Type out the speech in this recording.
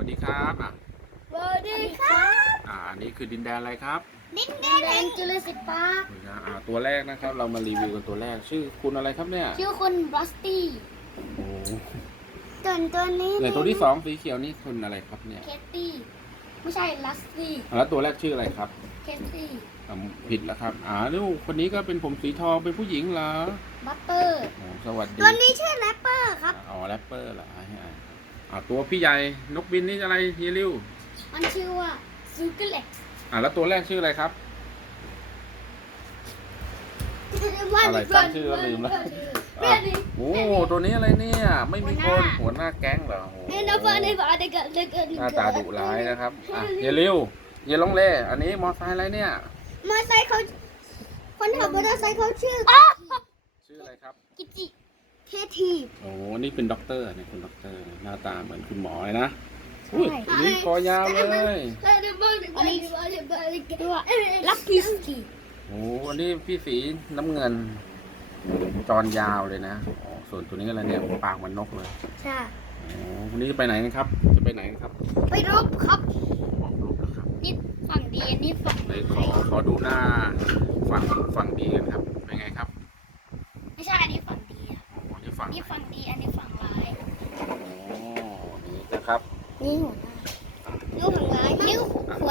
วัสดีครับอะสวัสดีครับอ่าอันนี้คือดินแดนอะไรครับดินแดนแห่งจุลศิลปาร์คอ่าตัวแรกนะครับเรามารีวิวกันตัวแรกชื่อคุณอะไรครับเนี่ยชื่อคุณบัสตี้โอ้โหส่วนตัวนี้เนี่ยตัวที่สองสีเขียวนี่คุณอะไรครับเนี่ยเคตตี้ไม่ใช่ลัสตี้อ่าแล้วตัวแรกชื่ออะไรครับเคตตี้อ่าผิดแล้วครับอ่าลูกคนนี้ก็เป็นผมสีทองเป็นผู้หญิงเหรอบัตเตอร์โอ้สวัสดีตัวนี้ชื่อแรปเปอร์ครับอ๋อแรปเปอร์เหรออ่าอ่าอ่า ตัวพี่ใหญ่นกบินนี่อะไรเฮียริวมันชื่อว่าซูเกเล็กอ่าแล้วตัวแรกชื่ออะไรครับ อะไรตั้งชื่อก็ลืมแล้วเรื่องนี้โอ้ตัวนี้อะไรเนี่ย ไม่มีคนหัวหน้าแก๊งเหรอโอ้โหเอ็นดับเบิลเอ็นดับเบิลเอ็นดับเบิลเอ็นหน้าตาดุร้ายนะครับอะเฮียริวเฮียลงเล่อันนี้มอไซค์อะไรเนี่ย มอเตอร์ไซค์เขาคนขับมอเตอร์ไซค์เขาชื่อ ชื่ออะไรครับ กิจิ เคทีโอ้นี่เป็นด็อกเตอร์เนี่ยคุณด็อกเตอร์หน้าตาเหมือนคุณหมอเลยนะอุ้ยใช่อันนี้คอยาวเลยอันนี้ลักพิสกีโอ้อันนี้พี่สีน้ำเงินจรยาวเลยนะอ๋อส่วนตัวนี้อะไรเนี่ยปากเหมันนกเลยใช่โอ้วันนี้จะไปไหนกันครับ จะไปไหนกันครับไปรบครับออกรบนะครับนี่ฝั่งดีอันนี่ฝั่งเลยขอขอดูหน้าฝั่งฝั่งดีกันครับ เป็นไงครับ ไม่ใช่อันนี้ฝั่งดีอะ อ๋อนี่ ฝั่งนี่ฝั่งดีอันนี้ฝั่งร้ายอ๋อนี่นะครับ นี่หัวหน้านี่ฝั่งร้ายนี่หัว